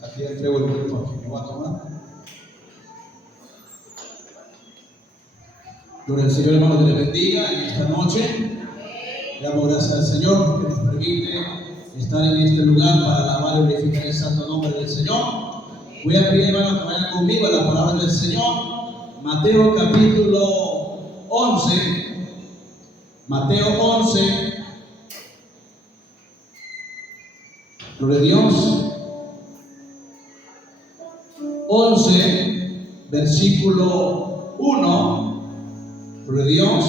Aquí entrego el grupo que me va a tomar. Gloria al Señor, hermano, que le bendiga en esta noche. Le damos gracias al Señor que nos permite estar en este lugar para alabar y glorificar el santo nombre del Señor. Voy a pedir, hermano, que vayan conmigo a la palabra del Señor. Mateo capítulo 11. Mateo 11. Gloria a Dios. 11, versículo 1. Gloria a Dios.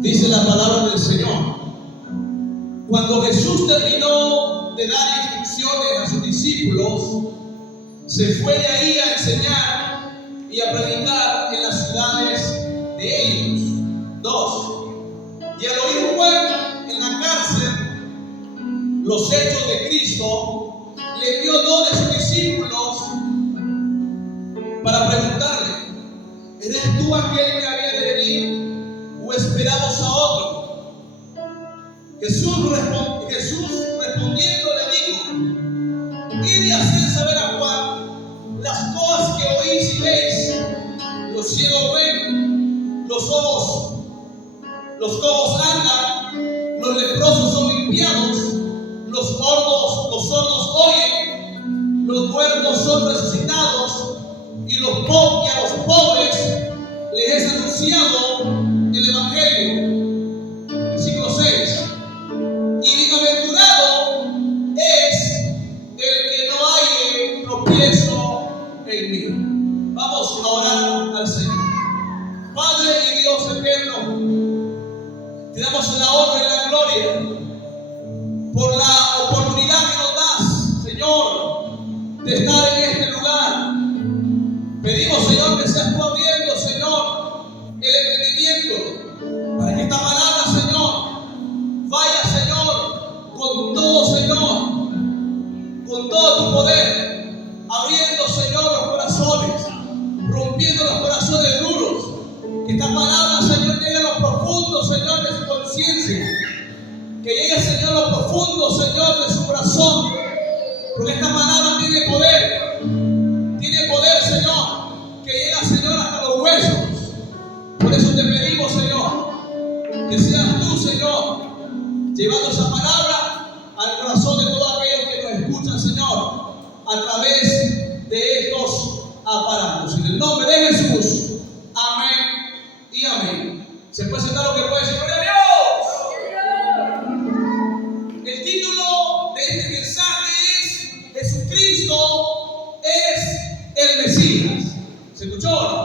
Dice la palabra del Señor. Cuando Jesús terminó de dar instrucciones a sus discípulos, se fue de ahí a enseñar y a predicar en las ciudades de ellos. 2. Y al oír Juan en la cárcel los hechos de Cristo, le envió 2 de sus discípulos para preguntarle: ¿eres tú aquel que había de venir o esperamos a otro? Jesús respondiendo le dijo: id y haced saber a Juan las cosas que oís y veis. Los ciegos ven, los cojos andan, los leprosos son limpiados, los sordos oyen, los muertos son resucitados, y a los pobres les es anunciado el Evangelio. Versículo 6. Y bienaventurado es el que no haya tropiezo en mí. Vamos a orar al Señor. Padre y Dios eterno, te damos la honra y la gloria por la oportunidad que nos das, Señor, de estar en este lugar. Pedimos, Señor, que seas tú abriendo, Señor, el entendimiento para que esta palabra, Señor, vaya, Señor, con todo, Señor, con todo tu poder, abriendo, Señor, los corazones, rompiendo los corazones duros. Que esta palabra, Señor, llegue a lo profundo, Señor, de su conciencia. Que llegue, Señor, a lo profundo, Señor, de su corazón. Porque esta palabra tiene poder. Tiene poder, Señor, que llega, Señor, hasta los huesos. Por eso te pedimos, Señor, que seas tú, Señor, llevando esa palabra al corazón de todos aquellos que nos escuchan, Señor, a través de estos aparatos. En el nombre de Jesús. Amén y amén. ¿Se puede sentar lo que puede decir? ¡Gloria a Dios! El título de este mensaje es: Jesucristo es el Mesías. ¿Se escuchó o no?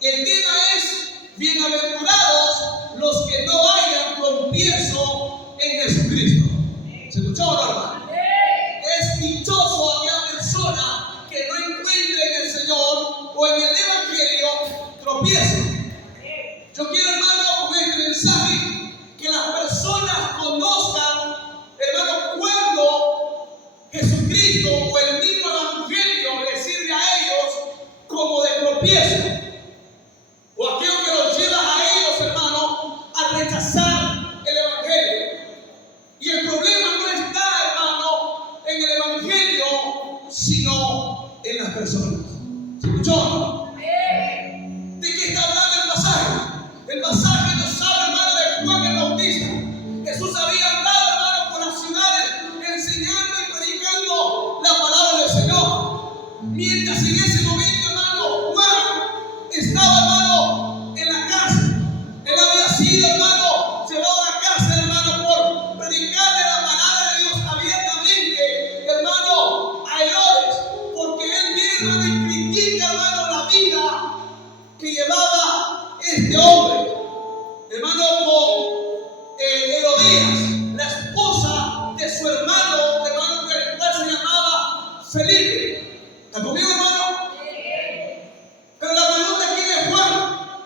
El tema es: bienaventurados los que no hayan tropiezo en Jesucristo. ¿Se escuchó o no, hermano? Es dichoso aquella persona que no encuentre en el Señor o en el Evangelio tropiezo. Yo quiero, hermano, con este mensaje, que las personas conozcan, hermano, cuando Jesucristo o el mismo Evangelio les sirve a ellos como de tropiezo, o aquello que los lleva a ellos, hermano, a rechazar el Evangelio. Y el problema no está, hermano, en el Evangelio, sino en las personas. ¿Se escuchó? ¿De qué está hablando el pasaje? El pasaje nos habla, hermano, de Juan el Bautista. Jesús había andado, hermano, por las ciudades enseñando y predicando la palabra del Señor. Mientras en ese momento, hermano, Juan estaba, hermano, en la cárcel. Él había sido, hermano, llevado a la cárcel, hermano, por predicarle la palabra de Dios abiertamente, hermano, a Herodes. Porque él viene, hermano, y critica, hermano, la vida que llevaba este hombre, hermano, con Herodías, la esposa de su hermano, hermano, el cual se llamaba Felipe. ¿Está conmigo, hermano? Pero la pregunta es: ¿quién es Juan?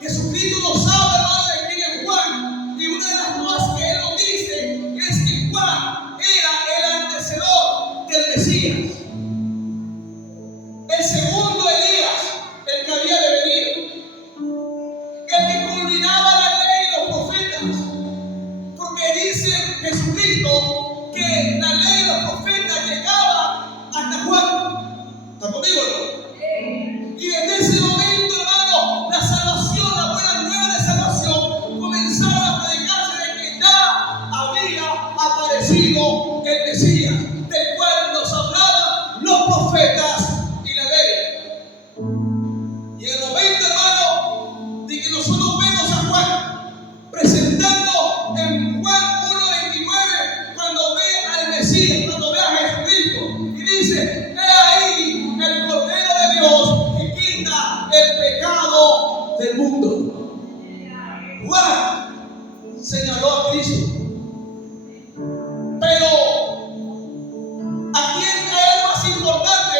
Jesucristo nos habla, hermano, de quién es Juan. Y una de las cosas que él nos dice es que Juan era el antecesor del Mesías, el segundo Elías, el que había de venir, el que culminaba la ley y los profetas. Porque dice dice Jesucristo que la ley de los profetas llegaba hasta Juan. ¿Está conmigo, no? Y desde ese momento, hermano, la salvación, la buena nueva de salvación, comenzaron a predicarse de que ya había aparecido el Mesías, del cual nos hablaban los profetas y la ley. Y en el momento, hermano, de que nosotros vemos a Juan presentando en Juan 1:29, cuando ve al Mesías, cuando ve a Jesucristo, y dice: he ahí el Cordero de Dios que quita el pecado del mundo. Juan señaló a Cristo. Pero aquí entra algo más importante,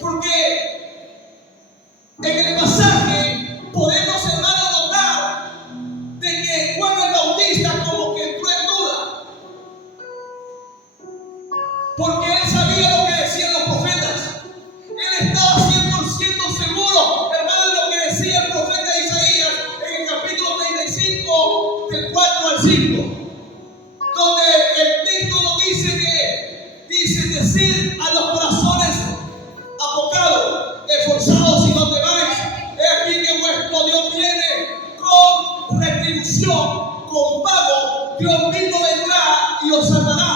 porque en el pasaje podemos, hermano, notar de que Juan el Bautista como que entró en duda, porque él sabía lo que decían los profetas. Él estaba 100% seguro, hermano, de lo que decía el profeta Isaías en el capítulo 35, del 4 al 5, donde el texto nos dice que dice: decir a los corazones apocados, esforzados y no temáis, he aquí que vuestro Dios viene con retribución, con pago, Dios mismo vendrá y os salvará.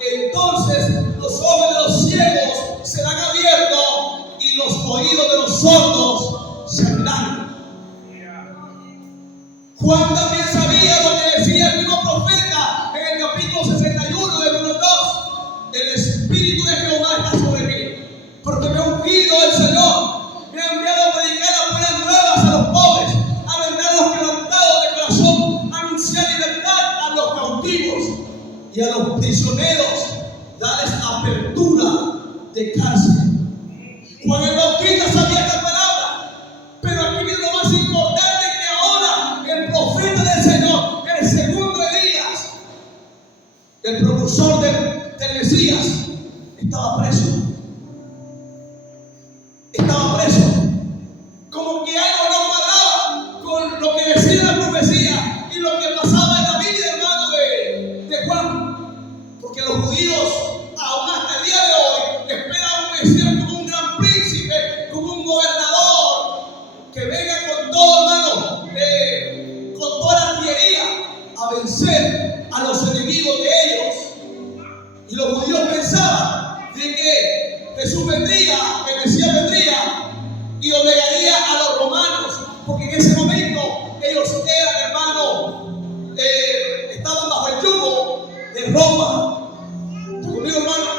Entonces los ojos de los ciegos serán abiertos y los oídos de los sordos se abrirán. Juan también sabía lo que decía el mismo profeta en el capítulo 61 del 1 al 2: el Espíritu de Jehová está sobre mí, porque me ha ungido el Señor, me ha enviado a predicar las buenas nuevas a los pobres, a vendar a los quebrantados de corazón, a anunciar libertad a los cautivos y a los prisioneros, darles apertura de cárcel. Juan el Bautista sabía esta palabra, pero aquí viene lo más importante, que ahora el profeta del Señor, el segundo Elías, el precursor del Mesías, estaba preso. Estaba preso. Como que algo no cuadraba con lo que decía la profecía y lo que pasaba en la vida, hermano, de Juan. Porque los judíos, aún hasta el día de hoy, esperan un Mesías como un gran príncipe, como un gobernador, que venga con todo, hermano, con toda la artillería a vencer a los enemigos de ellos. Y los judíos pensaban de que Jesús vendría, que el Mesías vendría y obligaría a los romanos, porque en ese momento ellos eran, hermano, estaban bajo el yugo de Roma. ¿Está conmigo, hermano?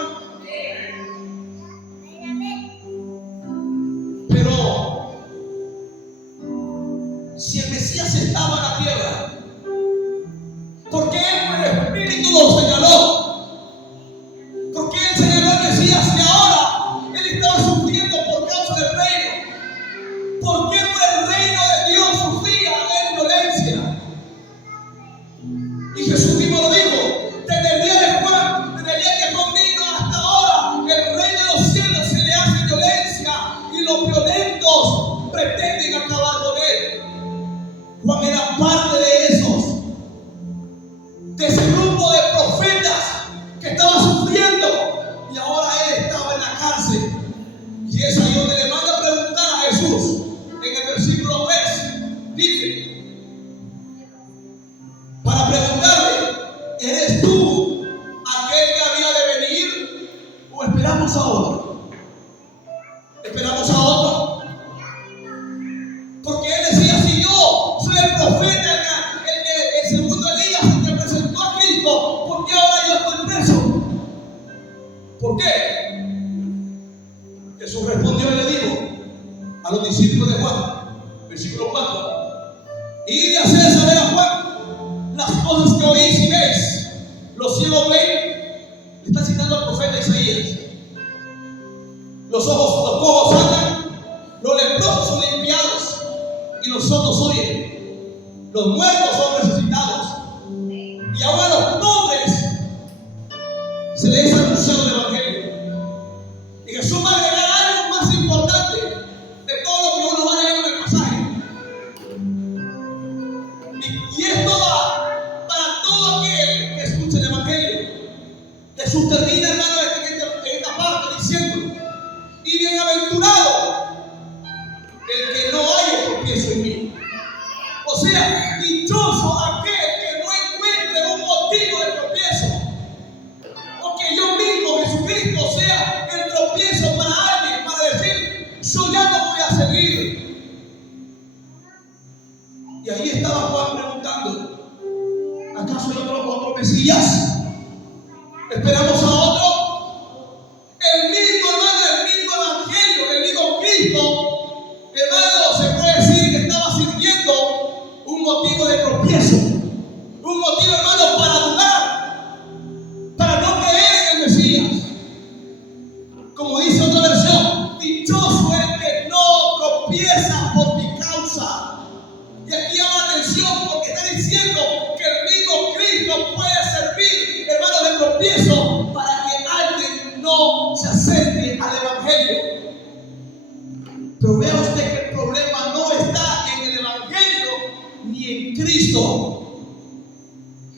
Pero si el Mesías estaba en la tierra, ¿por qué el Espíritu lo señaló? ¿Por qué él señaló al Mesías que ahora él estaba sufriendo por causa del reino? ¿Por qué por el reino de Dios sufría en violencia? Y Jesús mismo lo dijo: desde el día de Juan, desde el día que Juan vino hasta ahora, el reino de los cielos se le hace violencia y los violentos pretenden acabar con él. Juan era parte de esos, de ese grupo de profetas que estaba sufriendo, y ahora él estaba en la cárcel. Y es ahí donde le manda a preguntar a Jesús en el versículo 3. Dice, para preguntarle: ¿eres tú aquel que había de venir o esperamos a otro? ¿Esperamos a otro? Porque él decía: si yo soy el profeta, el segundo Elías, el que presentó a Cristo, ¿por qué ahora yo estoy preso? ¿Por qué? Jesús respondió y le dijo a los discípulos de Juan, versículo 4: id a hacer saber a Juan las cosas que oís y veis. Los ciegos ven, le está citando al profeta Isaías. Los cojos andan, los leprosos son limpiados y los sordos oyen. Los muertos son resucitados, y ahora a los pobres se les ha anunciado el Evangelio. Y Jesús va a agregar algo más importante de todo lo que uno va a leer en el pasaje. Y esto va para todo aquel que Jesús termina, hermano, en esta parte diciendo: y bienaventurado el que no haya tropiezo en mí. O sea, dichoso aquel que no encuentre un motivo de tropiezo. O que yo mismo, Jesucristo, sea el tropiezo para alguien, para decir: yo ya no voy a seguir. Y ahí estaba Juan preguntando: ¿acaso hay otro Mesías? ¿Esperamos a otro? El mismo, hermano, el mismo evangelio, el mismo Cristo, hermano, se puede decir que estaba sirviendo un motivo de tropiezo, un motivo, hermano, para dudar, para no creer en el Mesías. Como dice otra versión: dichoso el que no tropieza por mi causa. Y aquí llama la atención porque está diciendo que el mismo Cristo puede servir, hermano, de tropiezo para que alguien no se acerque al evangelio. Pero vea usted que el problema no está en el evangelio ni en Cristo,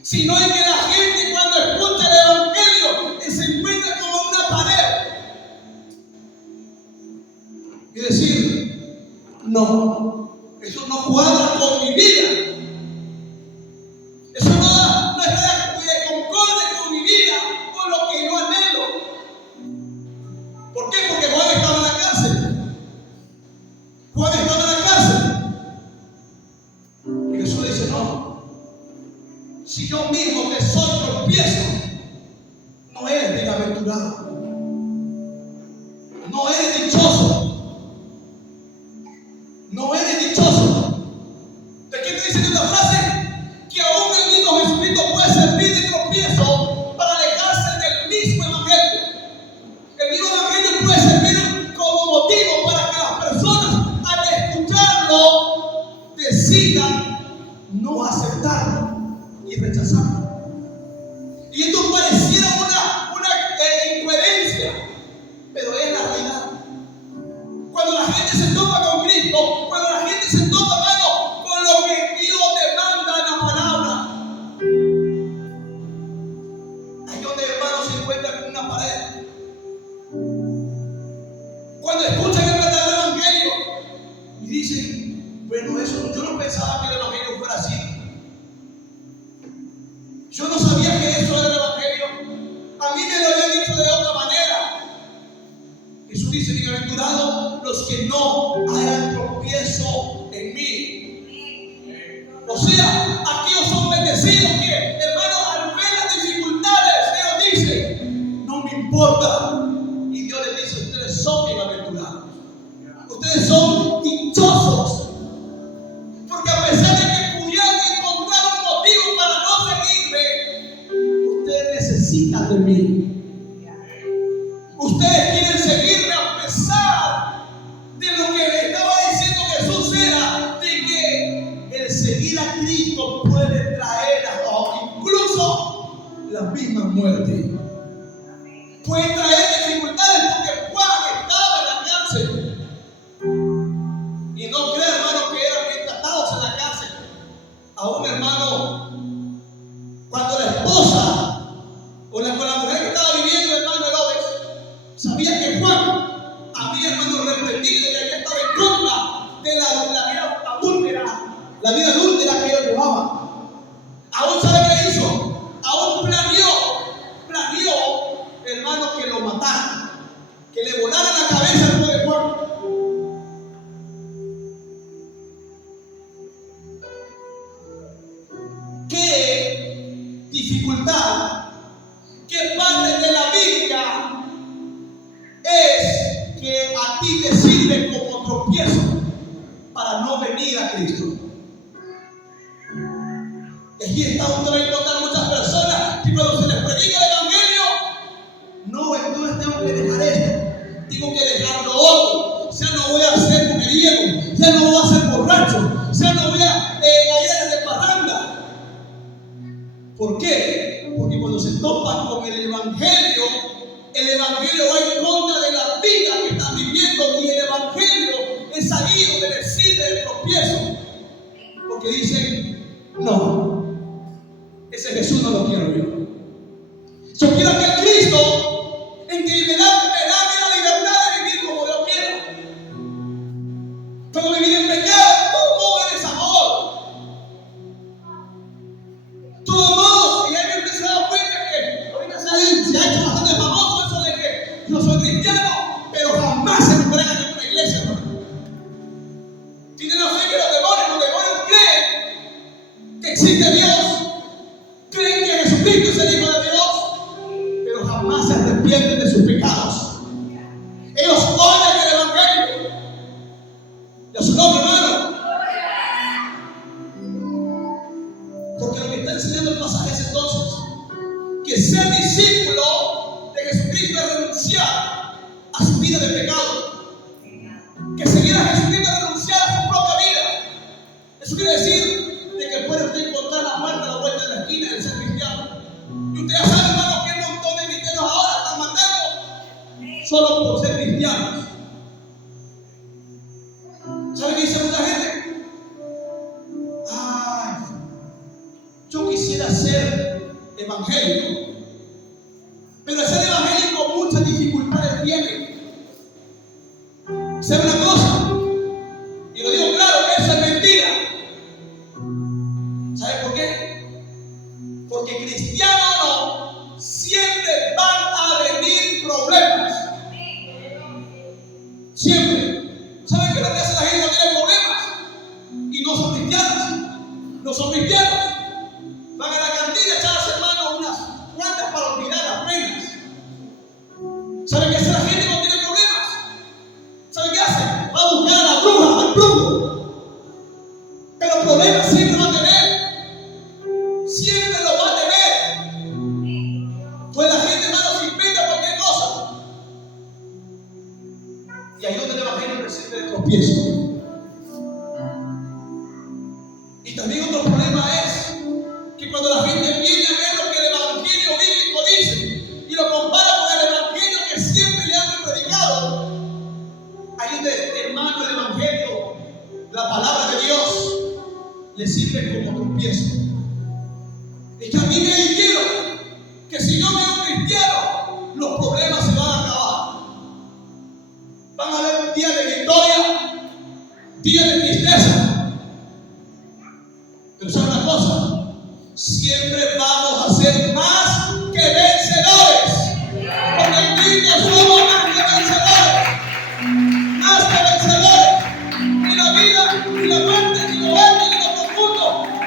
sino en que la gente, cuando escucha el evangelio, se encuentra como una pared y decir: no, eso no cuadra con mi vida, eso no está de concorde con mi vida, con lo que yo anhelo. ¿Por qué? Porque Juan estaba en la cárcel. Juan estaba en la cárcel. Y Jesús le dice: no, si yo mismo que soy tropiezo, no eres bienaventurado, no eres dichoso, no eres dichoso. ¿De qué te dice esta frase? Que aún el mismo Jesucristo puede servir de tropiezo para alejarse del mismo evangelio. El mismo evangelio puede servir como motivo para que las personas, al escucharlo, decidan no aceptarlo y rechazarlo. Y esto pareciera una incoherencia, pero es la realidad. Cuando la gente se topa con Cristo, cuando la gente se topa, hermano, con lo que Dios demanda en la palabra, ahí donde, hermano, se encuentra con una pared. Cuando escuchan el verdadero evangelio y dicen: bueno, eso, yo no pensaba que el evangelio fuera así. Yo no sabía que eso era el evangelio. A mí me lo habían dicho de otra manera. Jesús dice: bienaventurados los que no hayan tropiezo en mí. O sea, aquellos son bendecidos que, hermano, al ver las dificultades, ellos dicen: no me importa. Y Dios les dice: ustedes son bienaventurados, ustedes son dichosos, porque a pesar de que pudieran encontrar un motivo para no seguirme, ustedes necesitan de mí. Ustedes quieren seguirme a pesar de lo que estaba diciendo Jesús, era de que el seguir a Cristo puede traer incluso la misma muerte. Puede traer dificultades, porque Juan estaba en la cárcel. Y no crea, hermano, que eran bien tratados en la cárcel. Aún, hermano, cuando la esposa con la mujer que estaba viviendo, hermano Herodes, sabía que Juan había, hermano, reprendido y había estado en contra de la vida adúltera que ellos llevaban. Aún sabe qué hizo, aún planeó, hermano, que lo mataran, que le volaran la cabeza al hijo de Juan. ¿Qué dificultad, qué parte de la Biblia es que a ti te sirve como tropiezo para no venir a Cristo? Y aquí está usted encontrando muchas personas que cuando se les predica el evangelio, no, entonces tengo que dejar esto, tengo que dejar lo otro, ya no voy a ser mujeriego, ya no voy a ser borracho, ya no voy a ir de parranda. ¿Por qué? Porque cuando se topan con el evangelio va en contra de la vida que están viviendo, y el evangelio es ahí donde les sirve el tropiezo, porque dicen: no, ese Jesús no lo quiero yo. Yo quiero que Cristo Jesucristo es el Hijo de Dios, pero jamás se arrepienten de sus pecados. Ellos oyen el Evangelio. Y a su nombre, hermano. Porque lo que está enseñando el pasaje es entonces que ser discípulo de Jesucristo es renunciar a su vida de pecado. Que seguir a Jesucristo es renunciar a su propia vida. Eso quiere decir de que puede usted encontrar la muerte a la vuelta de la esquina del ser cristiano. Y usted ya sabe, hermano, que un montón de cristianos ahora están matando solo por ser cristianos. ¿Sabe qué dice mucha gente? Ay, yo quisiera ser evangélico, pero ser evangélico muchas dificultades tiene. ¿Sabe una cosa? Y lo digo claro, eso es mentira. ¿Sabe por qué? Porque cristiano no, siempre van a venir problemas. Siempre. ¿Saben qué es lo que hace la gente cuando tiene problemas? Y no son cristianos. No son cristianos. Van a la cantina a echarse hermano unas cuantas para olvidar las penas. ¿Saben qué hace la gente cuando tiene problemas? ¿Saben qué hace? Va a buscar a la bruja, al brujo. Pero problemas siempre va a tener. Siempre lo va a tener. Pues la gente, hermano, se inventa cualquier cosa. Y ahí donde el evangelio presenta el tropiezo. Y también otro problema es que cuando la gente viene a ver lo que el evangelio bíblico dice y lo compara con el evangelio que siempre le han predicado, ahí donde, hermano, el evangelio, la palabra de Dios, le sirve como tropiezo. Y que a mí me dijeron que si yo veo un cristiano, los problemas se van a acabar. Van a haber un día de victoria, día de tristeza. Pero ¿sabe una cosa? Siempre vamos a ser más que vencedores. Porque en Cristo somos más que vencedores. Más que vencedores. Ni la vida, ni la muerte, ni lo alto, ni lo profundo,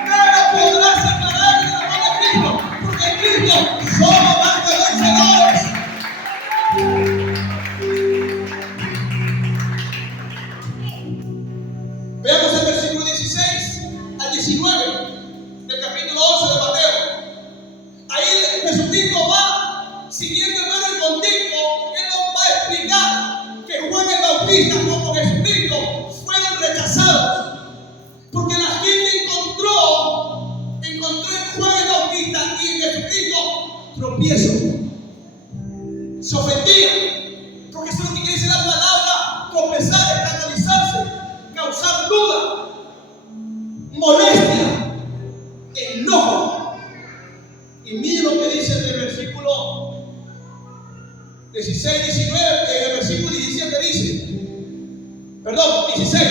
nada podrá separarnos del amor de Cristo. Porque en Cristo somos más que vencedores. Veamos el versículo 16 al 19 del capítulo 11 de Mateo. Ahí Jesucristo va siguiendo, hermano, el contexto. Él nos va a explicar que Juan el Bautista como Jesucristo fueron rechazados. Porque la gente encontró en Juan el Bautista y en Jesucristo tropiezo. Se ofendían. Porque eso es lo que quiere decir la palabra: tropezar, escandalizarse, causar duda, molestia, enojo. Y miren lo que dice en el versículo 16, 19, en el versículo 17 dice, perdón, 16,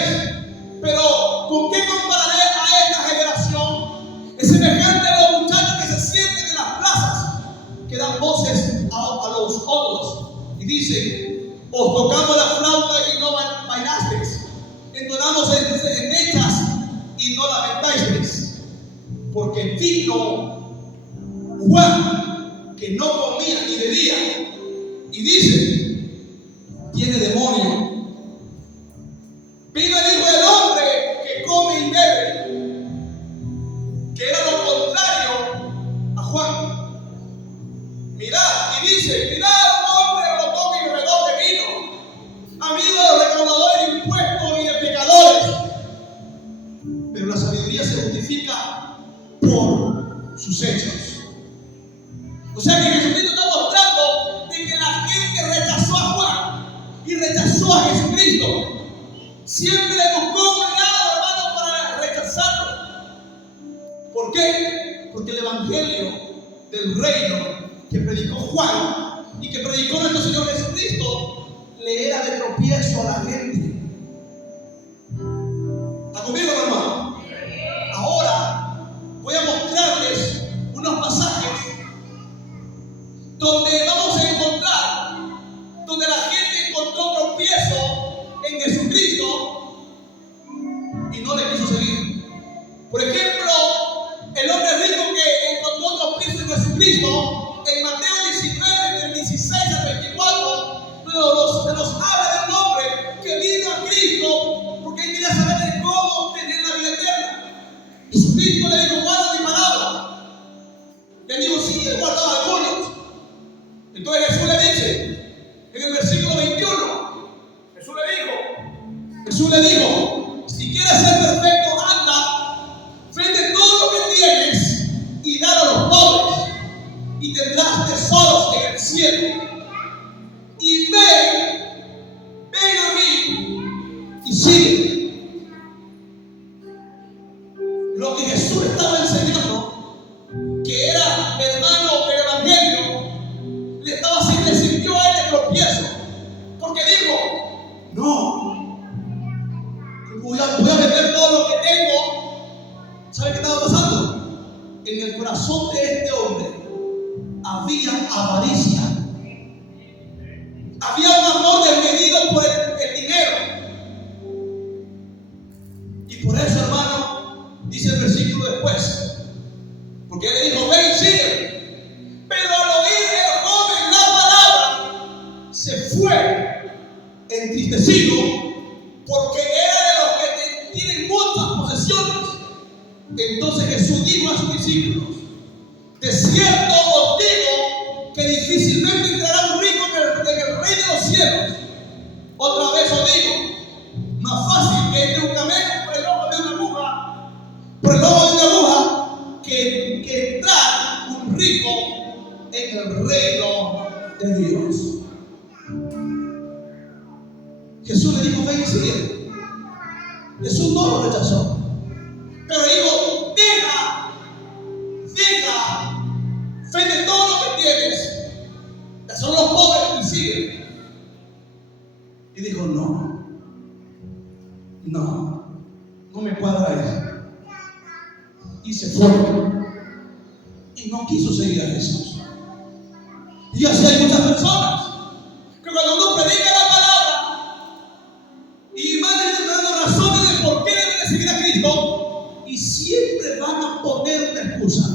pero ¿con qué compararé a esta generación? Es semejante a los muchachos que se sienten en las plazas, que dan voces a los otros y dicen: os tocamos la flauta y no bailasteis, entonamos en hechas y no lamentasteis. Porque vino Juan, que no comía ni bebía, y dice: tiene demonio. Vino el Hijo del Hombre, que come y bebe, que era lo contrario a Juan. Mirad, y dice: mirad un hombre glotón y bebedor de vino, amigo de los recaudadores de impuestos y de pecadores. Pero la sabiduría se justifica por sus hechos. O sea que Jesucristo está mostrando de que la gente rechazó a Juan y rechazó a Jesucristo. Siempre le buscó un lado, hermano, para rechazarlo. ¿Por qué? Porque el evangelio del reino que predicó Juan y que predicó nuestro Señor Jesucristo le era de tropiezo a la gente. ¿Está conmigo, hermano? Ahora voy a mostrarles unos pasajes donde vamos a encontrar, donde la gente encontró tropiezo en Jesucristo y no le quiso seguir. Por ejemplo, el hombre rico que encontró tropiezo en Jesucristo Jesucristo, en Mateo 19, del 16 al 24, nos habla de un hombre que vino a Cristo porque él quería saber de cómo obtener la vida eterna. Jesucristo le dijo: guarda mi palabra. Y él dijo: sí, he guardado algunos. Entonces Jesús le dice, en el versículo 21, Jesús le dijo: si quieres ser perfecto, anda, vende todo lo que tienes y dalo a los pobres, y tendrás tesoros en el cielo. Y ven a mí y sigue. Lo que Jesús estaba enseñando, que era, hermano, el evangelio, le sirvió a él de tropiezo, porque dijo: no, voy a vender todo lo que tengo. ¿Sabe qué estaba pasando? En el corazón de este hombre había avaricia. Había un amor desmedido por el dinero. Y por eso, hermano, dice el versículo después, porque él le dijo: ven y sigue. Pero al oír el joven la palabra, se fue entristecido, porque era de los que tienen muchas posesiones. Entonces Jesús dijo a sus discípulos: de cierto os digo que difícilmente entrará un rico en el reino de los cielos. Otra vez os digo, más fácil que entre un camello por el ojo de una aguja, que entrar un rico en el reino de Dios. Jesús le dijo: ven y sigue. Jesús no lo rechazó, pero dijo: vende todo lo que tienes, son los pobres, y sigue. Y dijo: no me cuadra eso. Y se fue y no quiso seguir a Jesús. Y así hay muchas personas que cuando uno predica la palabra y van dando razones de por qué deben de seguir a Cristo, y siempre van a poner una excusa.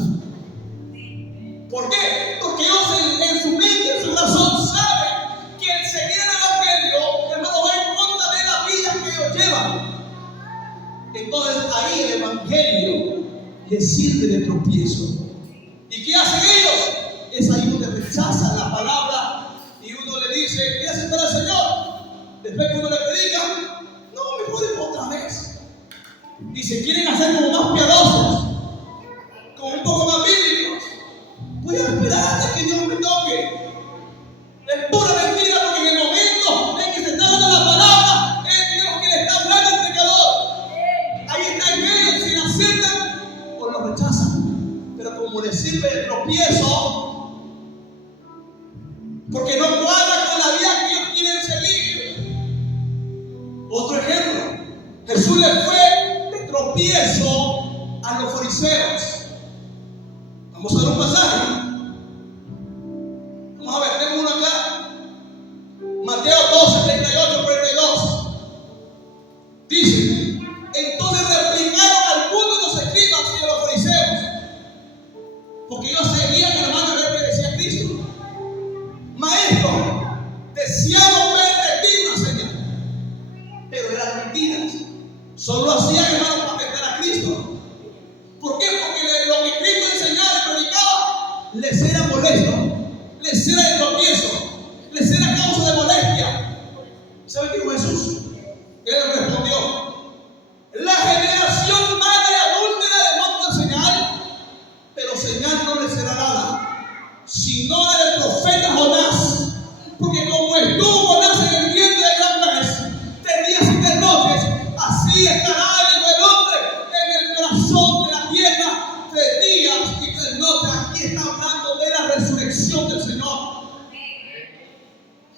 ¿Por qué? Porque ellos en su mente, en su corazón, saben que el seguir el evangelio, hermano, va en contra de la vida que ellos llevan. Entonces ahí el evangelio les sirve de tropiezo. ¿Y qué hacen ellos? Es ahí donde rechazan la palabra y uno le dice: ¿qué hacen para el Señor? Después que uno le predica: no, me pueden otra vez. Y se quieren hacer como más piadosos, como un poco más bíblicos. Voy a esperar hasta que Dios me toque. Es pura mentira, porque en el momento en que se está dando la palabra, es Dios quien le está hablando al pecador. Ahí están ellos, si la aceptan o lo rechazan. Pero como les sirve de tropiezo, porque no cuadra con la vida que ellos quieren seguir. Otro ejemplo: Jesús le fue de tropiezo a los fariseos. Vamos a ver un pasaje. Vamos a ver, tenemos uno acá. Mateo 12, 38, 42. Dice: entonces replicaron algunos de los escribas y de los fariseos, porque ellos seguían, hermano, lo que decía Cristo: maestro, deseamos ver de ti una señal. Pero eran mentiras. Solo hacían, hermano, para afectar a Cristo. ¿Por qué? Porque lo que Cristo enseñaba y predicaba les era molesto, les era de tropiezo, les era causa de molestia. ¿Sabe qué dijo Jesús? Él le respondió: la generación mala y adúltera demanda señal, pero señal no les será dada, sino la del profeta Jonás. Porque como estuvo Jonás en el vientre de gran pez de días y de noches, así estará el Hijo del Hombre en el corazón de la tierra de días y de noches. Aquí está hablando de la resurrección del Señor.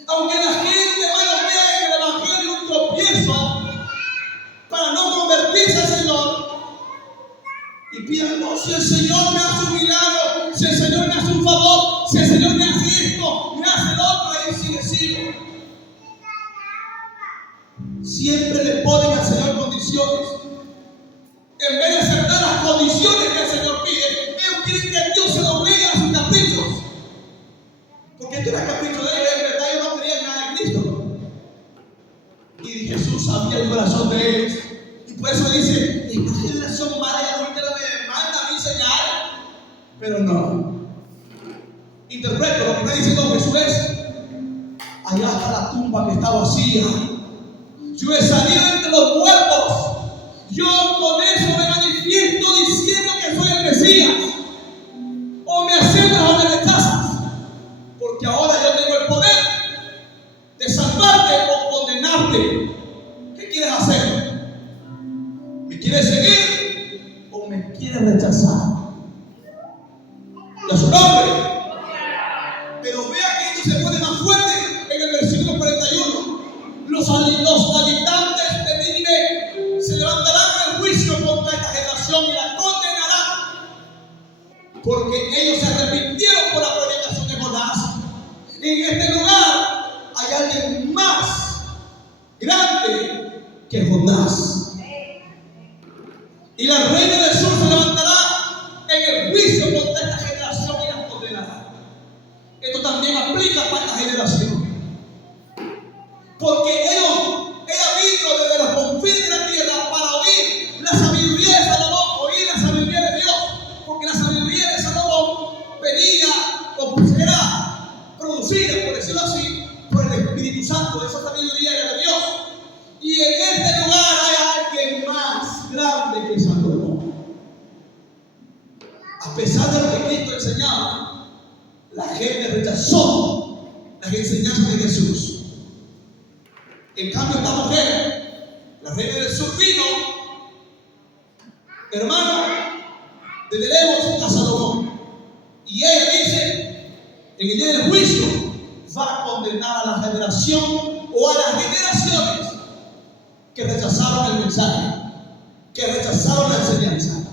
Aunque la gente, hermano, vea en el evangelio un tropiezo para no convertirse al Señor, y pidan: no, si el Señor me hace un milagro, si el Señor me hace un favor, si el Señor me hace esto, me hace lo otro, ahí sí le sigo. Siempre le ponen al Señor condiciones. En vez de aceptar las condiciones que el Señor pide, ellos quieren que Dios se lo obligue a su capricho. era capricho de ellos, en verdad ellos no creían nada de Cristo. Y Jesús sabía el corazón de ellos. Y por eso dice, esta generación mala y adúltera me manda a mí señal. Pero no. Interpreto lo que está diciendo Jesús es, allá está la tumba que está vacía. Yo he salido entre los muertos. Yo con eso me manifiesto diciendo que soy el Mesías. O me aceptas o me rechazas. Porque ahora yo tengo el poder de salvarte o condenarte. ¿Qué quieres hacer? ¿Me quieres seguir o me quieres rechazar? Y a su nombre. Pero vea que esto se pone más fuerte en el versículo 41. Los habitantes de Nínive se levantarán en juicio contra esta generación y la condenarán, porque ellos se arrepintieron por la predicación de Jonás. En este lugar hay alguien más grande que Jonás. Y la reina del sur se levantará en el juicio contra esta generación y la condenará. Esto también aplica para esta generación. Porque ella vino desde los confines de la tierra para oír la sabiduría de Salomón, oír la sabiduría de Dios. Porque la sabiduría de Salomón venía o era producida, por decirlo así, por el Espíritu Santo. Esa sabiduría era de Dios. Y en este lugar hay alguien más grande que Salomón. A pesar de lo que Cristo enseñaba, la gente rechazó las enseñanzas de Jesús. En cambio, esta mujer, la reina del sur, vino, hermano, desde lejos a Salomón. Y ella dice, en el día del juicio, va a condenar a la generación o a las generaciones que rechazaron el mensaje, que rechazaron la enseñanza.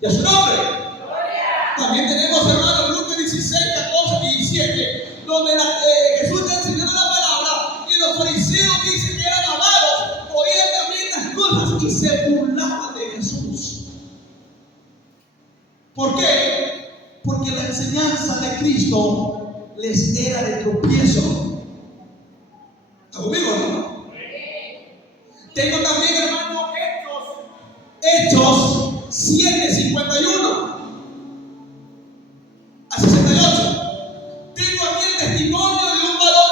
Y a su nombre. También tenemos, hermanos, Lucas 16, 14 y 17, donde Jesús está enseñando la palabra y los fariseos dicen que eran amados, oían también las cosas y se burlaban de Jesús. ¿Por qué? Porque la enseñanza de Cristo les era de tropiezo. ¿Está conmigo, hermano? Tengo también, hermano, Hechos 7:51 a 68. Tengo aquí el testimonio de un varón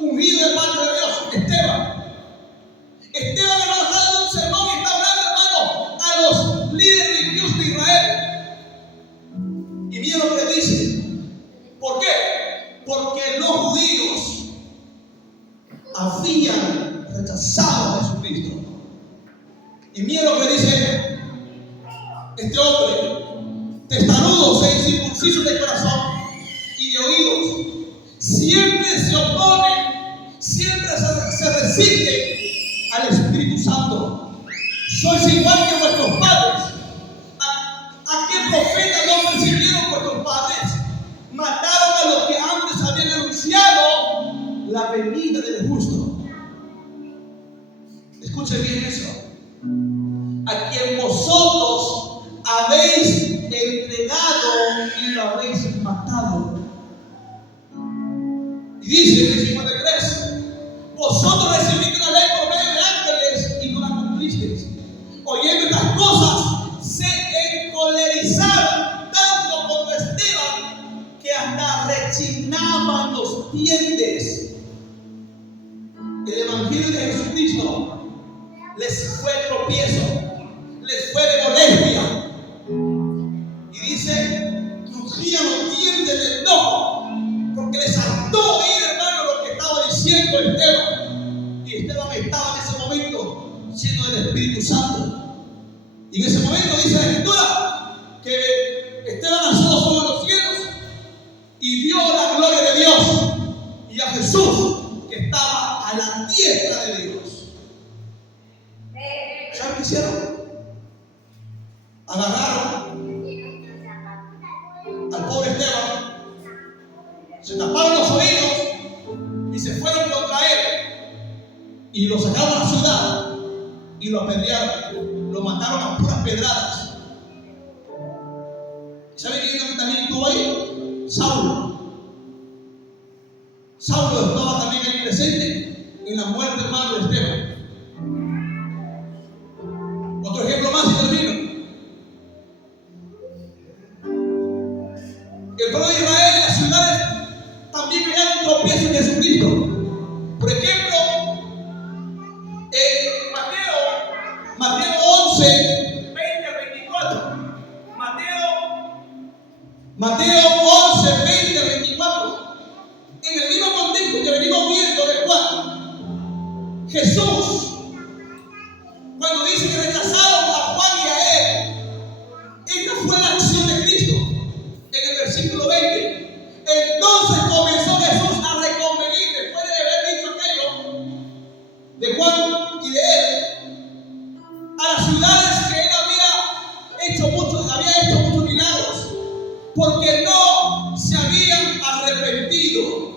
ungido de parte de Dios, Esteban. Esteban, hermano, está dando un sermón y está hablando, hermano, a los líderes religiosos de Israel. Y miren lo que dice. ¿Por qué? Porque los judíos habían rechazado a Jesucristo. Y miren lo que dice este hombre: testarudos e incircuncisos de corazón y de oídos, siempre se oponen, siempre se resisten al Espíritu Santo. Sois igual que vuestros padres. ¿A qué profeta no persiguieron vuestros padres? Mataron a los que antes habían anunciado la venida del justo. Escuchen bien eso. A quien vosotros habéis entregado y lo habéis matado. Y dice en el 53, vosotros recibisteis la ley por medio de ángeles y no la cumplisteis. Oyendo estas cosas, se encolerizaron tanto contra Esteban que hasta rechinaban los dientes. El evangelio de Jesucristo les fue tropiezo, les fue de molestia. Y dice, crujían los dientes del enojo, porque les saltó oír, hermano, lo que estaba diciendo Esteban. Y Esteban estaba en ese momento lleno del Espíritu Santo. Y en ese momento dice la Escritura que Esteban alzó sobre los cielos y vio la gloria de Dios y a Jesús que estaba a la diestra de Dios. ¿Saben qué hicieron? Agarraron al pobre Esteban, se taparon los oídos y se fueron contra él y lo sacaron a la ciudad y lo apedrearon, lo mataron a puras pedradas. ¿Y saben quién también estuvo ahí? Saulo. Saulo. Saulo, hermano, Saulo estaba también ahí presente en la muerte, hermano, de Esteban. Otro ejemplo más y termino. El pueblo de Israel en las ciudades también había un tropiezo en Jesucristo. Por ejemplo, en Mateo 11, 20 al 24. Mateo 11, 20 al 24. En el mismo contexto que venimos viendo de Juan, Jesús, cuando dice que rechazaron a Juan y a él, esta fue la acción de Cristo. En el versículo 20, entonces comenzó Jesús a reconvenir, después de haber dicho aquello de Juan y de él, a las ciudades que él había hecho muchos milagros, porque no se habían arrepentido.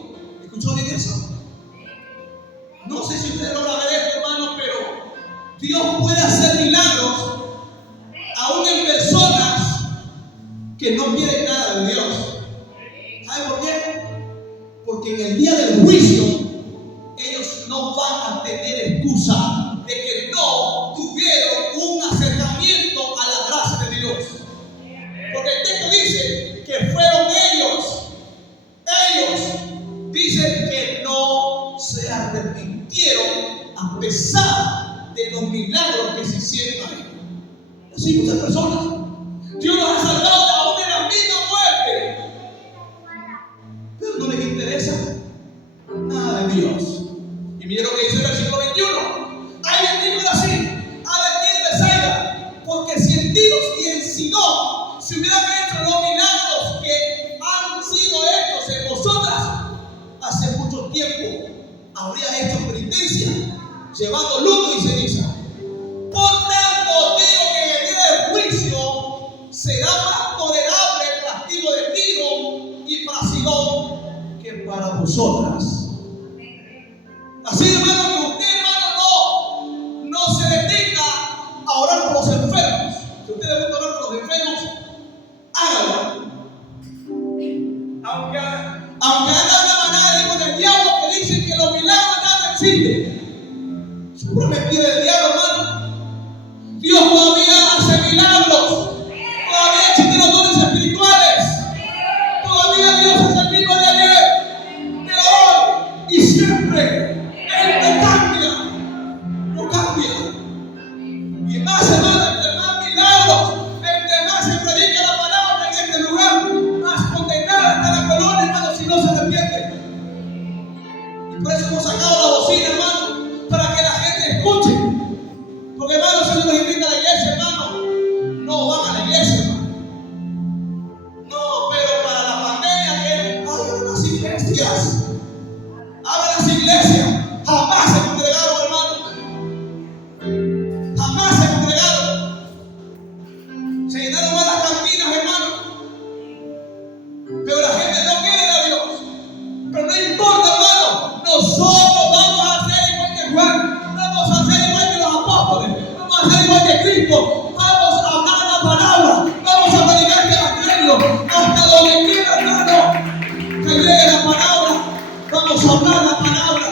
¿Escuchó bien eso? No sé si ustedes lo van a ver esto, hermano, pero Dios puede hacer milagros aún en personas que no quieren nada de Dios. ¿Sabe por qué? Porque en el día del juicio ellos no van a tener excusa de que no tuvieron un acercamiento a la gracia de Dios. Porque el texto dice que fueron ellos dicen que no se arrepintieron a pesar de los milagros que se hicieron ahí. Así muchas personas. Dios los ha salvado aún de la misma muerte, pero no les interesa nada de Dios. Y miren lo que dice el versículo 21. Hay versículo así: a la tierra de Zaida, porque si en Tiro y en Sidón se hubieran hecho los milagros que han sido hechos en vosotras, hace mucho tiempo habría hecho penitencia, llevando luto y ceniza. Por tanto, digo que en el día del juicio será más tolerable el castigo de Tiro y para Sidón que para vosotras. Así, hermano, que usted, hermano, no se detenga a orar por los enfermos. Si usted le gusta orar por los enfermos, hágalo. Aunque haga una manada de hijos del diablo que dicen que los milagros ya no existen. Es pura mentira del diablo, hermano. Dios todavía hace milagros. Todavía existen los dones espirituales. Todavía Dios es el mismo de ayer, de hoy y siempre. Él no cambia. No cambia. Y más, hermano, entre más milagros, entre más se predica la palabra en este lugar, más condenada está la colonia, hermano, si no se arrepiente. Y por eso hemos sacado la bocina, hermano, para que la gente escuche. Porque, hermano, si uno les invita a la iglesia, hermano, no van a la iglesia, hermano. No, pero para la pandemia, que hagan las iglesias. Hagan las iglesias. Jamás se congregaron, hermano. Jamás se congregaron. Se llenaron más las cantinas, hermano. Pero la gente no quiere a Dios. Pero no importa, hermano. Nosotros vamos a hacer igual que Juan. Vamos a hacer igual que los apóstoles. Vamos a hacer igual que Cristo. Vamos a hablar la palabra. Vamos a predicar que la creerlo. Hasta donde quiera, hermano, que llegue la palabra. Vamos a hablar la palabra.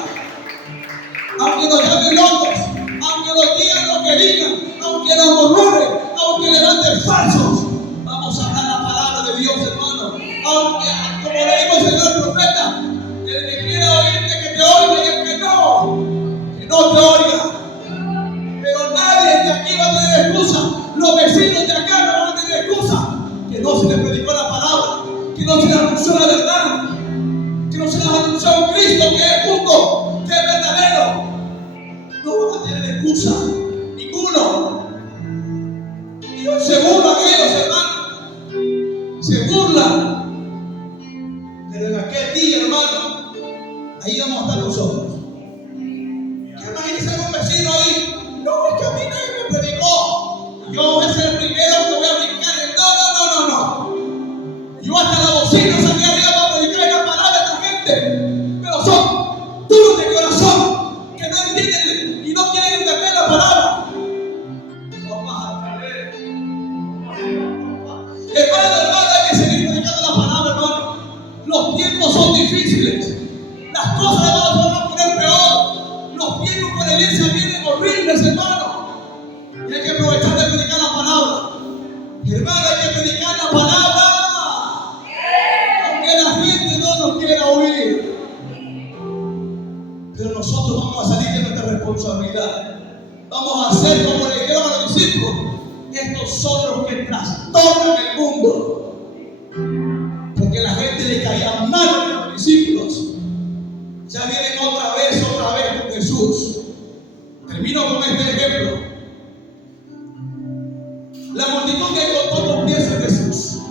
Aunque nos llamen locos, aunque nos digan lo que digan, aunque nos murmuren, aunque levanten falsos, vamos a hablar la palabra de Dios, hermano. Aunque, como le dijo el Señor profeta, el que quiera oírte que te oiga y el que no te oiga. Pero nadie de aquí va a tener excusa. Los vecinos de acá no van a tener excusa. Que no se les predicó la palabra, que no se les anunció la verdad, que no se les anunció un Cristo que es justo, que es verdadero. No van a tener excusa, ninguno. Y se burlan ellos, hermano. Se burlan. Pero en aquel día, hermano, ahí vamos a estar nosotros. ¿Qué imagínense un vecino ahí? No, es que a mí nadie me predicó. Yo voy a ser el primero que voy a brincar. No. Yo hasta la bocina salí arriba para predicar la palabra a esta gente. Pero son duros de corazón, que no entienden y no quieren entender la palabra. Vamos a creer. Hermano, hay que seguir predicando la palabra, hermano. Los tiempos son difíciles. Las cosas, hermano, se van a poner peor. Los tiempos para la iglesia vienen horribles, hermano. Y hay que aprovechar de predicar la palabra. Hermano, hay que predicar la palabra. Aunque la gente no nos quiera oír. Pero nosotros vamos a salir de nuestra responsabilidad. Vamos a hacer como le dijeron a los discípulos. Estos son los que trastornan el mundo. Porque la gente le caía mal a los discípulos. Ya vienen otra vez con Jesús. Termino con este ejemplo. La multitud que encontró los pies de Jesús.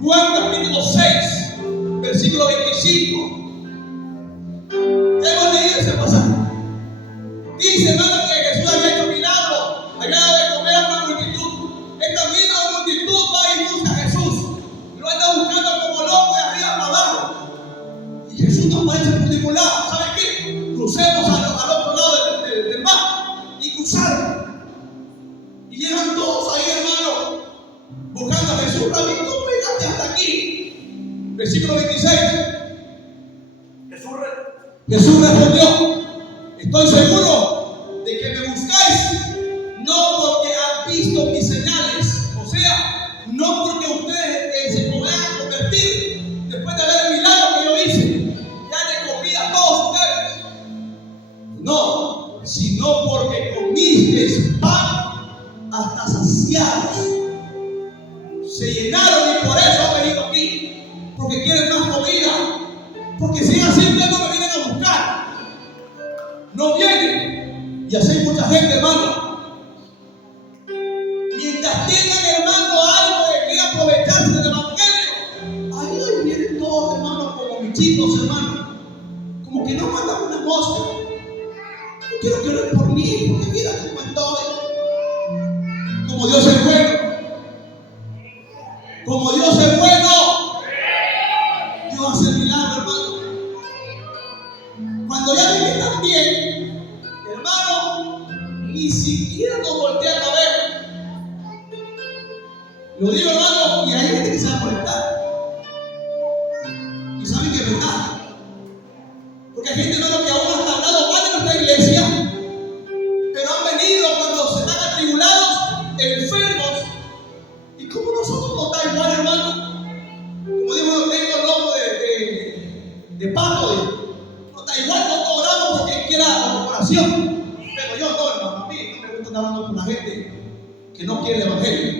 Juan capítulo 6, versículo 25. Hemos leído ese pasaje. Dice, hermano, que Jesús había hecho milagro, había dado de comer a una multitud. Esta misma multitud va y busca a Jesús. Lo anda buscando como loco de arriba para abajo. Y Jesús no aparece por ningún lado. ¿Sabe qué? Crucemos al otro lado del mar y cruzaron. Y llegan todos ahí, hermano, buscando a Jesús. Rabí, ¿cómo llegaste hasta aquí? Versículo 26. Jesús respondió: estoy seguro de que me buscáis no porque han visto mis señales, o sea, no porque ustedes se podrán convertir después de ver el milagro que yo hice, ya de comida a todos ustedes. No, sino porque comisteis pan hasta saciados, se llenaron y por eso han venido aquí, porque quieren más comida. Porque si así ustedes no me vienen a buscar, no vienen. Y así hay mucha gente, hermano. Mientras tengan, hermano, algo de que aprovecharse del evangelio, ahí vienen todos, hermano, como bichitos, hermano. Como que no mandan una mosca. No quiero que oren por mí, porque mira cómo estoy. Como Dios es bueno. Como Dios es bueno. Dios hace el milagro, hermano. Cuando ya ven que están bien, hermano, ni siquiera nos voltean a ver. Lo digo, hermano, y hay gente que se va a molestar. Y saben que es verdad. Porque hay gente, hermano, que aún hasta hablado mal de nuestra iglesia, pero han venido cuando se están atribulados, enfermos. Y como nosotros nos da igual, hermano. Como digo, no tengo el lomo de pato. Igual no oramos porque quiera la oración. Pero yo no, hermano. A mí no me gusta estar hablando con la gente que no quiere el evangelio.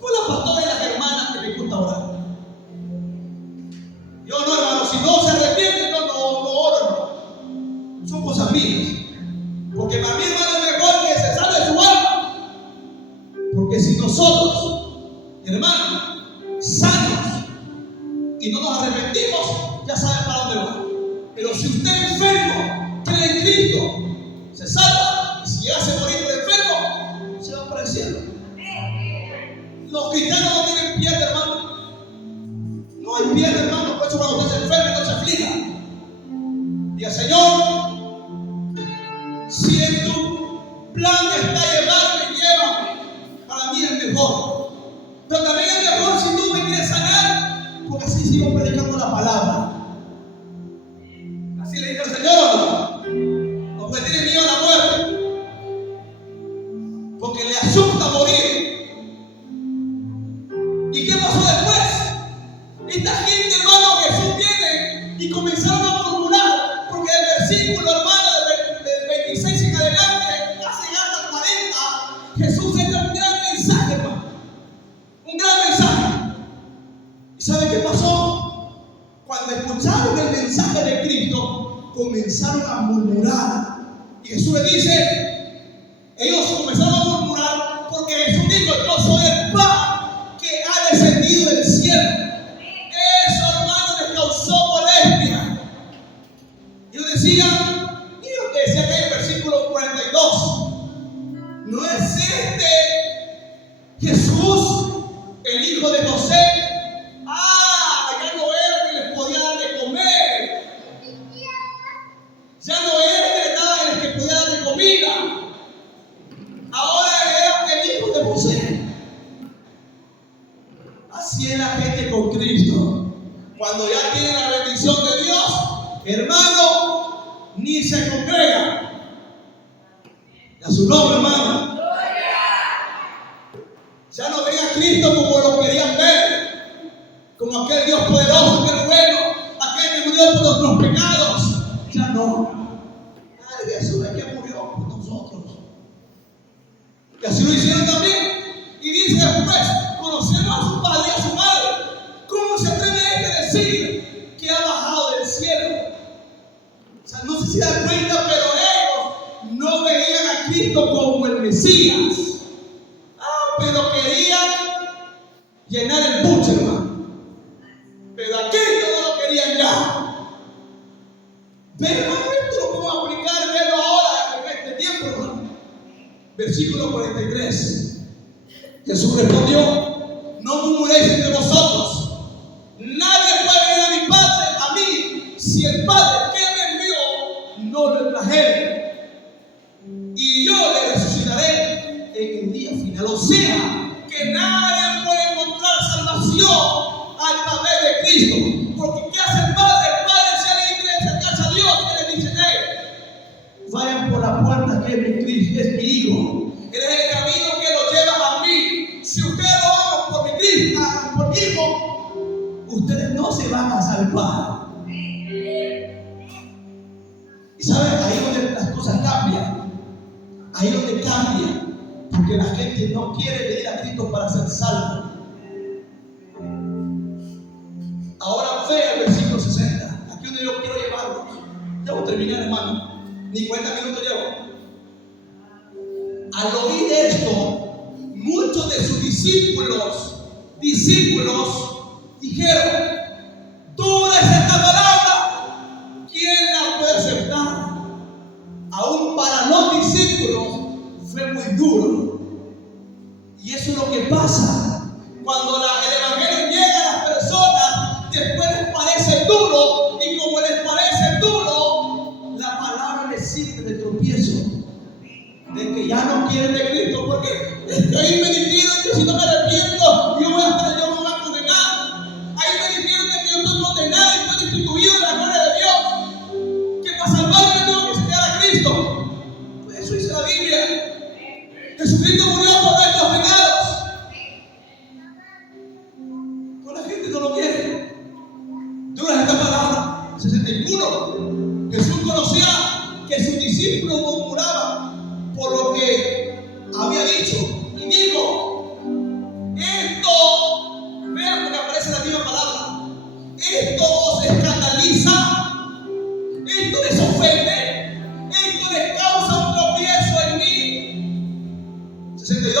Tú la pastora y las hermanas que les gusta orar. Yo no, hermano. Si no se arrepiente, no oro, hermano. Son cosas mías. Porque para mí, hermano, es mejor que se salve su alma. Porque si nosotros, hermano, sanos y no nos arrepentimos, ya saben para dónde va. Pero si usted es enfermo, cree en Cristo, se salva. Y si llegase a morir de enfermo, se va para el cielo. Los cristianos no tienen piedra, hermano. No hay piedra, hermano. Por eso cuando usted se enferma, no se aflija. Diga: Señor, si en tu plan está llevarme, llévame. Para mí es mejor. Pero también es mejor si tú me quieres sanar, porque así sigo predicando la palabra. Así le dice al Señor, porque tiene miedo a la muerte, porque le asusta morir. ¿Y qué pasó después? Esta gente, hermano, Jesús viene y comenzaron a murmurar, porque el versículo, hermano, del 26 en adelante, casi hasta 40, Jesús entra un gran mensaje, hermano, un gran mensaje. ¿Y sabe qué pasó? Cuando escucharon el mensaje de Cristo, comenzaron a murmurar. Y Jesús le dice, ellos comenzaron a murmurar porque Jesús dijo: yo soy el pan que ha descendido del cielo. Eso, hermano, les causó molestia. Y yo decía, mira lo que decía aquí en el versículo 42. ¿No es este Jesús, el hijo de José? Ya no era que les podía dar de comer. Ya no era el que podía dar de comida. Ahora era el hijo de José. Así es la gente con Cristo. Cuando ya tiene la bendición de Dios, hermano, y se congregan. Y a su nombre, hermano. Ya no ven a Cristo como lo querían ver, como aquel Dios poderoso, aquel bueno, aquel que murió por nuestros pecados. Ya no. Ay, Jesús es que murió por nosotros. Y así lo hicieron también. Y dice después, conocemos a su padre y a su madre. ¿Cómo se atreve a decir que ha bajado del cielo? O sea, no sé si da cuenta, pero ellos no veían a Cristo como el Mesías. Pero querían llenar el buche, hermano. Pero aquellos no lo querían ya. Pero esto lo podemos aplicar y verlo ahora en este tiempo, hermano. Versículo 43. Jesús respondió: no murmuréis entre vosotros. Nadie puede venir a mi Padre, a mí, si el Padre que me envió no lo trajere. Y yo le resucitaré en el día final. O sea, que nadie puede encontrar salvación a través de Cristo. Porque ¿qué hace el Padre? El Padre se alegra de acercarse a Dios y le dice: vayan por la puerta que es mi Cristo, es mi Hijo. Él es el camino que lo lleva a mí. Si ustedes lo hagan por mi Cristo, por mi Hijo, ustedes no se van a salvar. Y saben, ahí es donde las cosas cambian. Ahí es donde cambian. Porque la gente no quiere venir a Cristo para ser salvo. Ahora ve el versículo 60. Aquí donde yo quiero llevarlo. Ya voy a terminar, hermano. Ni 40 minutos llevo. Al oír esto, muchos de sus discípulos dijeron: dura es esta palabra, ¿quién la puede aceptar? Aún para los discípulos fue muy duro. Y eso es lo que pasa cuando el evangelio llega a las personas. Después les parece duro, y como les parece duro, la palabra les sirve de tropiezo, de que ya no quieren de Cristo, porque es que ahí me dijeron que si no me arrepiento yo me voy a condenar. Ahí me dijeron que yo estoy condenado y estoy destituido de la gloria de Dios, que para salvarme tengo que aceptar a Cristo. Pues eso dice la Biblia. Jesucristo murió por nuestros pecados. Pero la gente no lo quiere. Dura esta palabra. 61. Jesús conocía que sus discípulos murmuraban por lo que había dicho. Y dijo: esto, vean porque aparece la misma palabra. Esto os escandaliza. Esto les ofende. Esto les causa un tropiezo en mí. 62.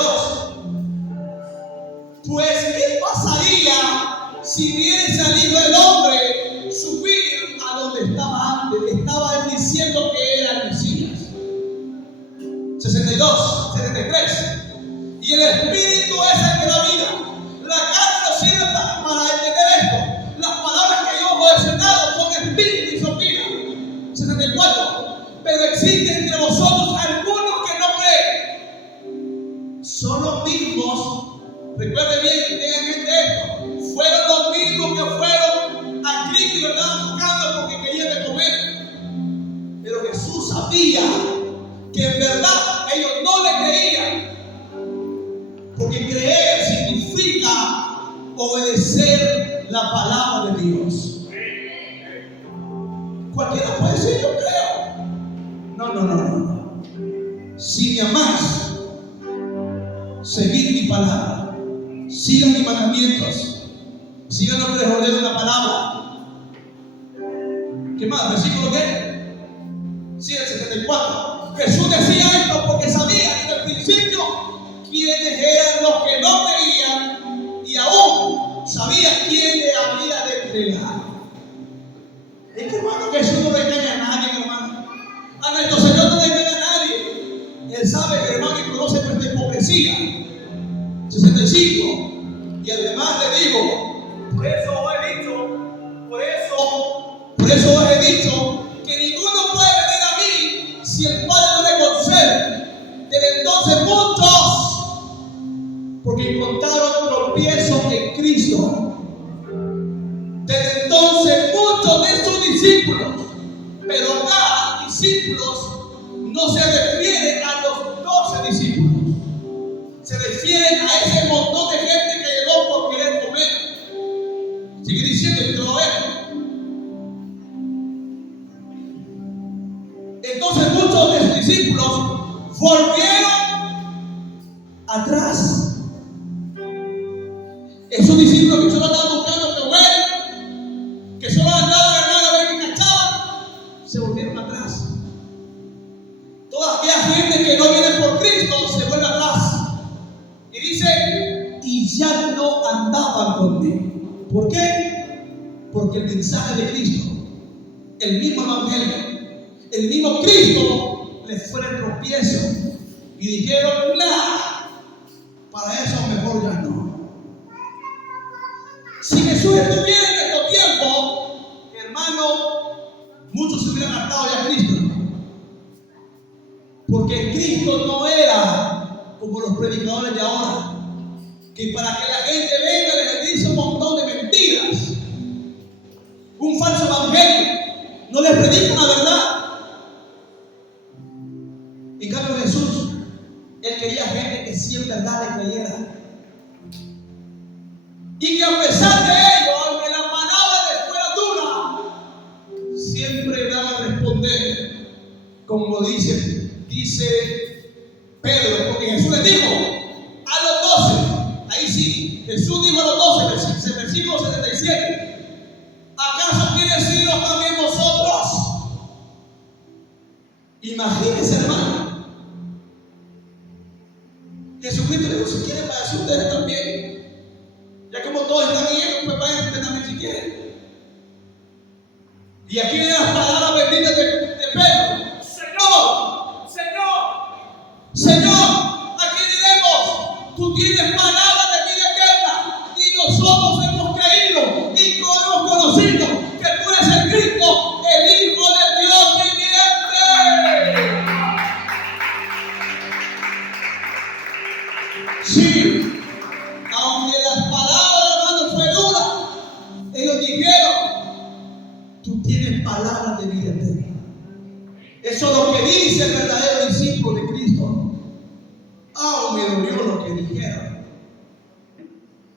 Pues ¿qué pasaría si viese al Hijo del Hombre subir a donde estaba antes? Estaba él diciendo que era el Mesías. 62, 73. Y el Espíritu es el que da vida. La carne no sirve para entender esto. Las palabras que yo os he enseñado son espíritu y son vida. 64. Pero existen entre vosotros algunos que no creen. Son los mismos, recuerden bien, tengan en mente esto, fueron los mismos que fueron a Cristo y lo estaban buscando porque querían de comer. Pero Jesús sabía que en verdad ellos no le creían, porque creer significa obedecer la palabra de Dios. Cualquiera puede decir: yo creo. No. Si me amás, seguid mi palabra, sigan mis mandamientos, sigan lo que les ordeno en la palabra. ¿Qué más? ¿Versículo qué? Sí, el 74. Jesús decía esto porque sabía desde el principio quiénes eran los que no creían, y aún sabía quién le había de entregar. Es que, hermano, Jesús no le engaña a nadie, hermano. A nuestro Señor no le engaña a nadie. Él sabe, hermano, y conoce nuestra hipocresía. 65. Y además le digo, por eso os he dicho que ninguno puede venir a mí si el Padre no le concede. Desde entonces muchos, porque encontraron tropiezo en Cristo. Desde entonces muchos de sus discípulos, pero acá discípulos Entonces muchos de sus discípulos volvieron atrás. Esos discípulos que solo andaban buscando que bueno, que solo andaban ganando a ver qué cachaban, se volvieron atrás. Toda aquella gente que no viene por Cristo se vuelve atrás. Y dice, y ya no andaban conmigo. ¿Por qué? Porque el mensaje de Cristo, el mismo evangelio, el mismo Cristo les fue el tropiezo. Y dijeron, nah, para eso mejor ya no. Si Jesús estuviera en estos tiempos, hermano, muchos se hubieran hartado ya a Cristo. Porque Cristo no era como los predicadores de ahora, que para que la gente venga les dice un montón de mentiras, un falso evangelio, no les predica una verdad. En cambio Jesús, Él quería gente que sí en verdad le creyera. Y que a pesar de ello, aunque la palabra les fuera dura, siempre van a responder, como dice Pedro, porque Jesús les dijo a los 12, ahí sí, Jesús dijo a los 12, versículo 77, ¿acaso quieren ir también vosotros? Imagínense, hermano, Jesucristo le dijo, si quieren vayan ustedes también. Ya como todos están yendo, pues vayan ustedes también si quieren. Y aquí vienen las palabras benditas de Pedro. Señor, aquí diremos, tú tienes palabras de vida eterna y nosotros hemos creído y hemos conocido que tú eres el Cristo, el Hijo del Dios viviente. Sí, aunque las palabras, hermano, fue dura, ellos dijeron, tú tienes palabras de vida eterna. Eso es lo que dice el verdadero discípulo de Cristo. Me dolió lo que dijeron,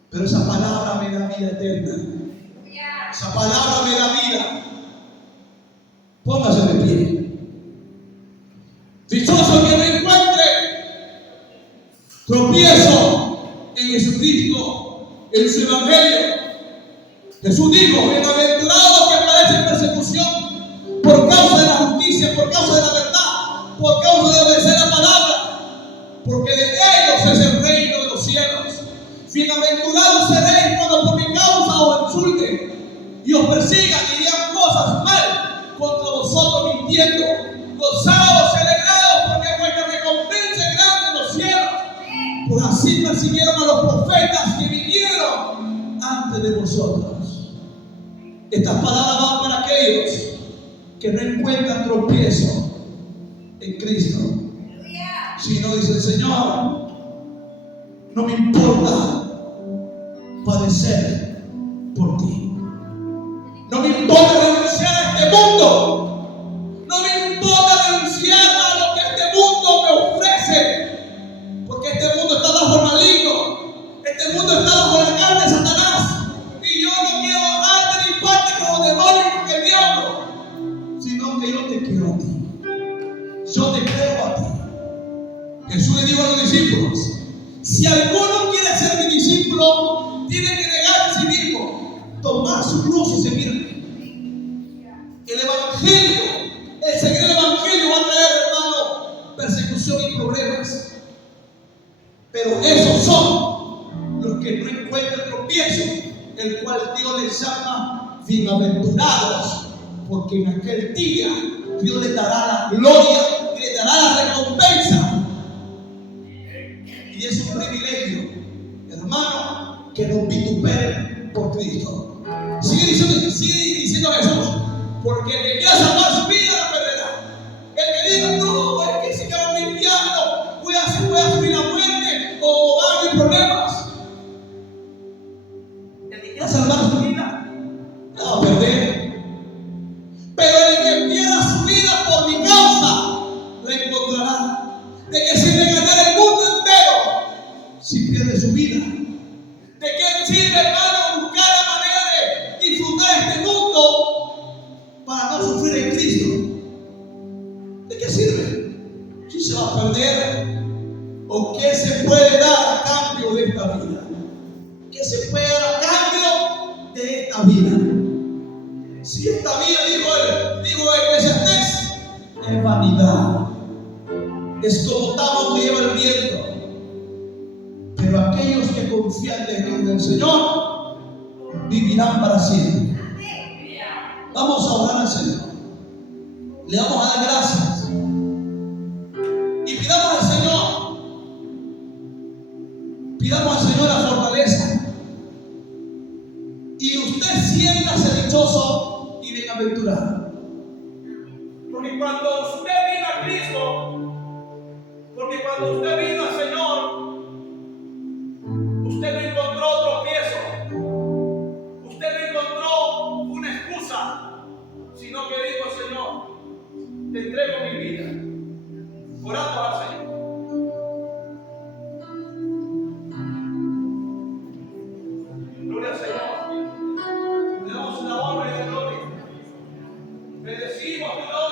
pero esa palabra me da vida eterna. Esa palabra me da vida. Póngase de pie. Dichoso que no encuentre tropiezo en Jesucristo, en su evangelio. Jesús dijo, bienaventurados que padecen persecución por causa de la justicia, por causa de la verdad, por causa de obedecer la palabra, porque de ellos es el reino de los cielos. Bienaventurados seréis cuando por mi causa os insulten y os persigan y digan cosas mal contra vosotros mintiendo. Gozaos y alegraos, porque vuestra recompensa es grande en los cielos. Pues así persiguieron a los profetas que vinieron antes de vosotros. Estas palabras van para aquellos que no encuentran tropiezo en Cristo. Si no, dice el Señor, no me importa padecer por ti. No me importa renunciar a este mundo. No me importa renunciar a lo que este mundo me ofrece. Porque este mundo está bajo el maligno. Este mundo está bajo la carne de Satanás. Y yo no quiero arte ni parte como demonio con el diablo. Sino que yo te quiero a ti. Yo te creo a ti. Jesús le dijo a los discípulos, si alguno quiere ser mi discípulo, tiene que negarse a sí mismo, tomar su cruz y seguirme. El evangelio, el seguir el evangelio va a traer, hermano, persecución y problemas. Pero esos son los que no encuentran tropiezo, el cual Dios les llama bienaventurados, porque en aquel día Dios les dará la gloria y les dará la recompensa. Y es un privilegio, hermano, que nos vituperen por Cristo. Sigue diciendo Jesús, porque el que quiera salvar su vida la perderá. El que diga, no, es que si yo me infierno, voy a sufrir la muerte o va a haber problemas. El que quiera salvar su vida la va a perder. Pero el que pierda su vida por mi causa la encontrará. De que si le ganara el mundo entero, si pierde su vida, ¿de qué sirve, hermano, buscar la manera de disfrutar este mundo para no sufrir en Cristo? ¿O qué se puede dar a cambio de esta vida? ¿Qué se puede dar a cambio de esta vida? Si esta vida, digo Eclesiastés, es vanidad, es como tamo que lleva el viento. Pero aquellos que confían en el Señor vivirán para siempre. Vamos a orar al Señor. Le vamos a dar gracias y pidamos al Señor la fortaleza, y usted siéntase dichoso y bienaventurado, porque cuando usted vino a Cristo, porque cuando usted vino al Señor, usted no encontró tropiezo, usted no encontró una excusa, sino que dijo: Señor, te entrego mi vida. Oramos al Señor. Gloria al Señor. Le damos la honra y la gloria. Le decimos, Dios,